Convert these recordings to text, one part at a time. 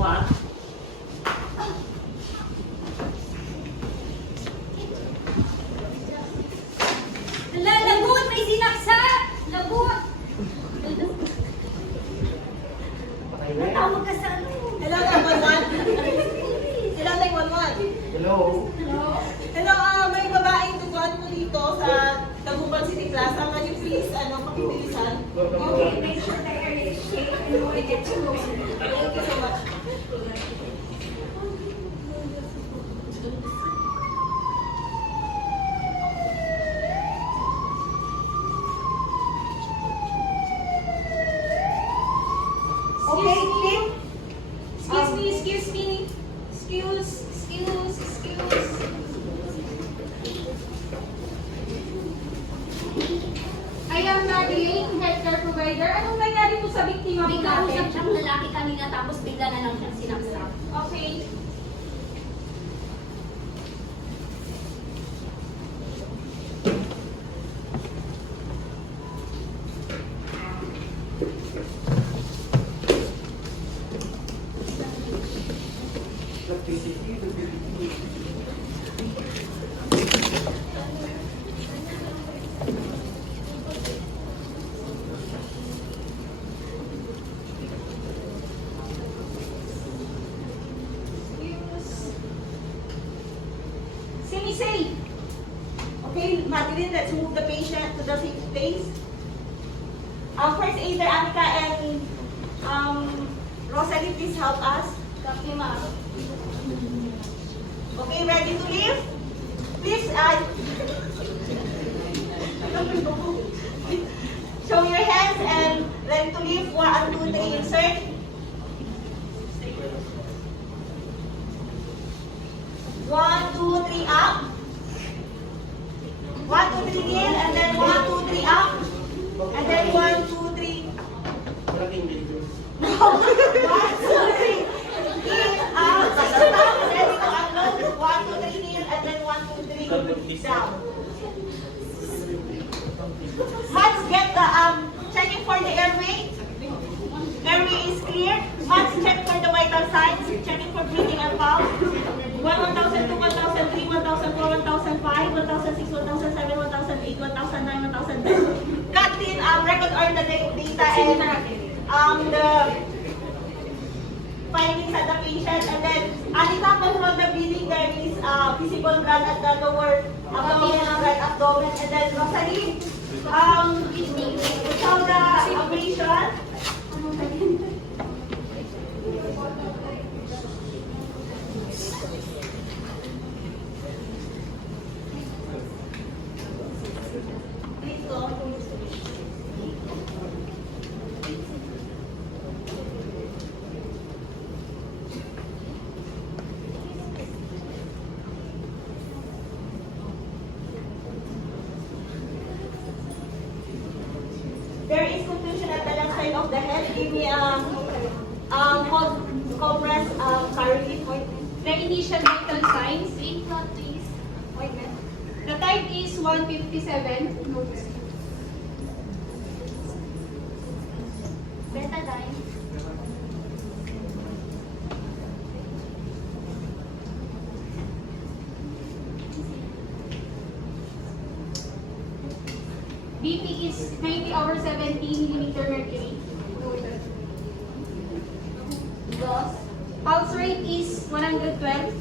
mo ah. Lagot! May sinaksak! Lagot! Matawag ka sa ano? Hello, 911. Hello, 911. Hello. Hello, may babaeng duguan po dito sa Tagumpang City Plaza. Can you please, pakibilisan? Okay, make sure the area is safe and we will get you home. Thank you so much. Okay, Kim? Excuse me. Excuse. I am Marilyn, healthcare provider. Anong nangyari po sa biktima po May kausap natin? siyang lalaki kanina tapos bigla na lang siyang sinaksak. Okay. Say. Okay, Madeline, let's move the patient to the safe space. First aider Anika and Rosalie, please help us. Copy, ma'am. Okay, ready to leave? Please, show your hands and ready to leave. 1, 2, 3, insert. 1, 2, 3, up. 1, 2, 3 in, and then 1, 2, 3 up. And then 1, 2, 3. No. 1, 2, 3. In, out. Stop. Ready to unload. 1, 2, 3 in, and then 1, 2, 3 down. Mats, get the checking for the airway. Airway is clear. Mats, check for the vital signs. Checking for breathing and pulse. 1,002, 1,003, 1,004, 1,005, 1,006, 1,007, 1,008, 1,009, 1,010. Cut in, record all the data and the findings at the patient. And then, Anita, control the breathing. There is visible blood at the lower abdominal right abdomen. And then, Rosalie, show the abrasion. Please go. There is contusion at the left side of the head. Give me compress currently. The initial vital signs. Wait, what, please? Ointment. The time is 1:57. Betadine. BP is 90/70 millimeter mercury. Dose. Pulse rate is 112.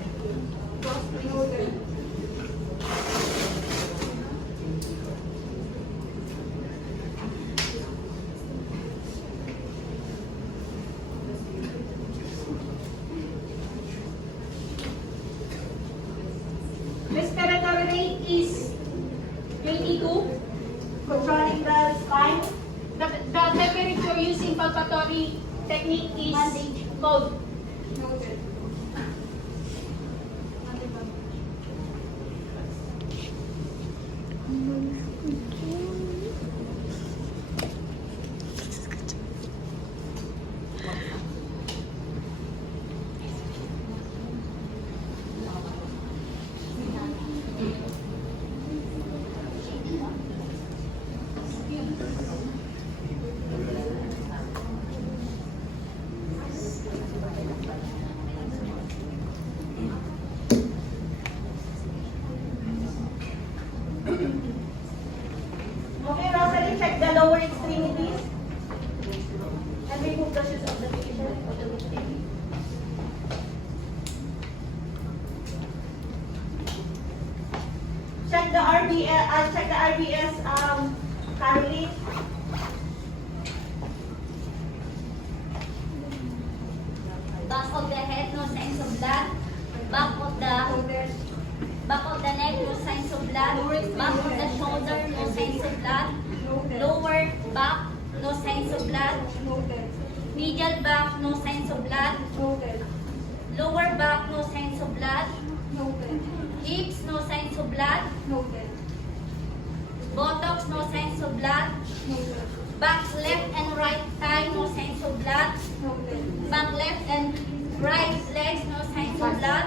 Respiratory rate is 22. Controlling the spine. The temperature using palpatory technique is Bandage. cold. And remove the shoes of the patient or the victim. Check the RBS thoroughly. Back of the head, no signs of blood. Back of the neck, no signs of blood. Back of the shoulder, no signs of blood. Lower back, no signs of blood. Medial back, no signs of blood. Lower back, no signs of blood. Hips, no signs of blood. Buttocks, no signs of blood. Back left and right thigh, no signs of blood. Back left and right legs, no signs of blood.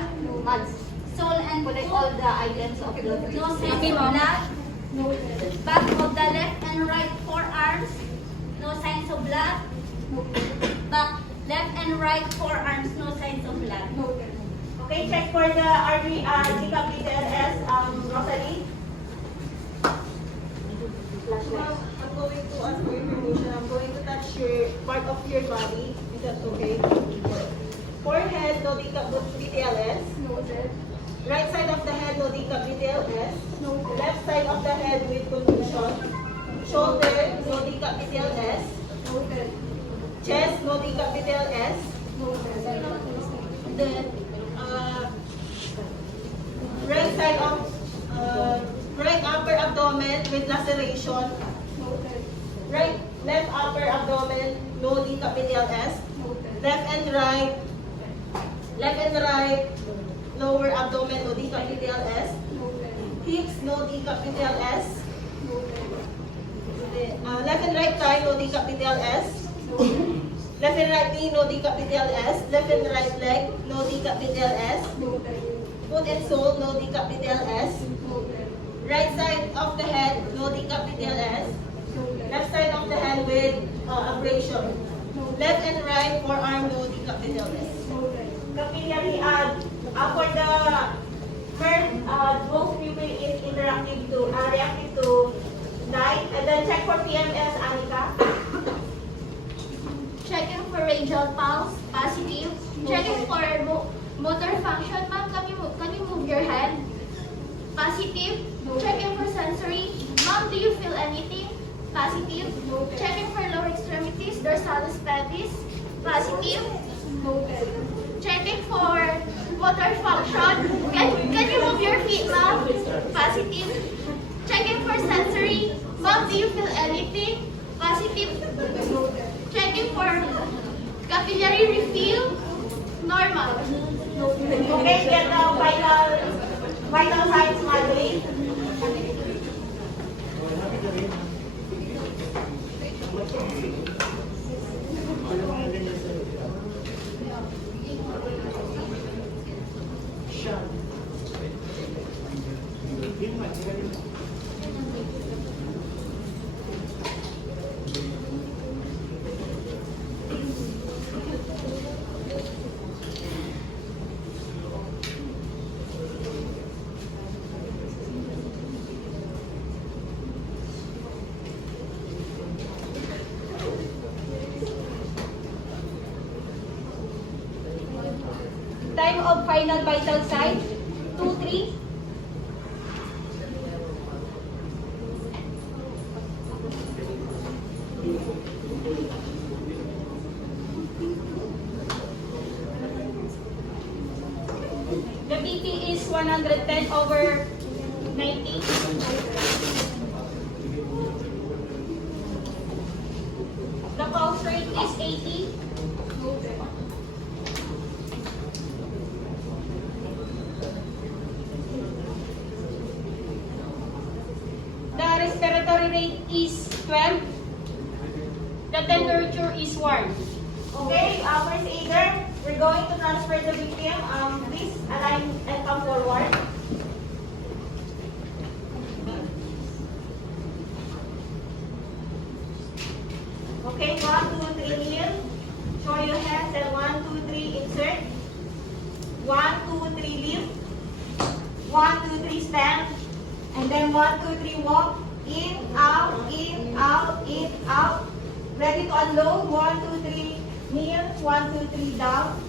Sole and Collect foot, all the items of the no signs of blood. Back of the left and right forearms, no signs of blood. Back left and right forearms, no signs of blood. Okay, check for the GKPTLS, Rosalie. Ma'am, I'm going to ask for information. I'm going to touch your part of your body. Is that okay? Forehead, no BTLS. Right side of the head, no BTLS. Left side of the head with contusion. Shoulder, no BTLS. Chest, no BTLS. Then, right side of right upper abdomen with laceration. Left upper abdomen, no DKPTLS. Left and right, lower abdomen, no DKPTLS. Hips, no DKPTLS. Left and right thigh, no DKPTLS. Left and right knee, no DKPTLS. Left and right leg, no DKPTLS. Foot and sole, no DKPTLS. Right side of the head, no DKPTLS. Left side of the hand with abrasion. Left and right forearm, no DKPTLS. Capillary, for the curve, both pupil is reactive to light. And then check for PMS, Anika. Checking for radial pulse, positive. Checking for motor function, ma'am, can you move your hand? Positive. Checking for sensory, ma'am, do you feel anything? Positive. Checking for lower extremities, dorsalis pelvis. Positive. Checking for motor function, can you move your feet, ma'am? Positive. Checking for sensory, ma'am, do you feel anything? Positive. Checking for capillary refill, normal. Okay, get the vital signs, Madeline. Time of final vital sign, 2-3. The BP is 110/90. The pulse rate is 80. The respiratory rate is 12. The temperature is warm. Okay, first aider, we're going to transfer the victim. Please align and come forward. Okay, 1, 2, 3, kneel. Show your hands and 1, 2, 3, insert. 1, 2, 3, lift. 1, 2, 3, stand. And then 1, 2, 3, walk. In, out, in, out, in, out. Ready to unload. 1, 2, 3. Kneel. 1, 2, 3 down.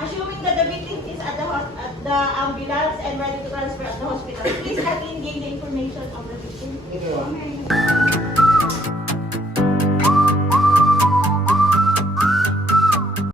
Assuming that the victim is at the ambulance and ready to transfer at the hospital, please let in gain the information of the victim.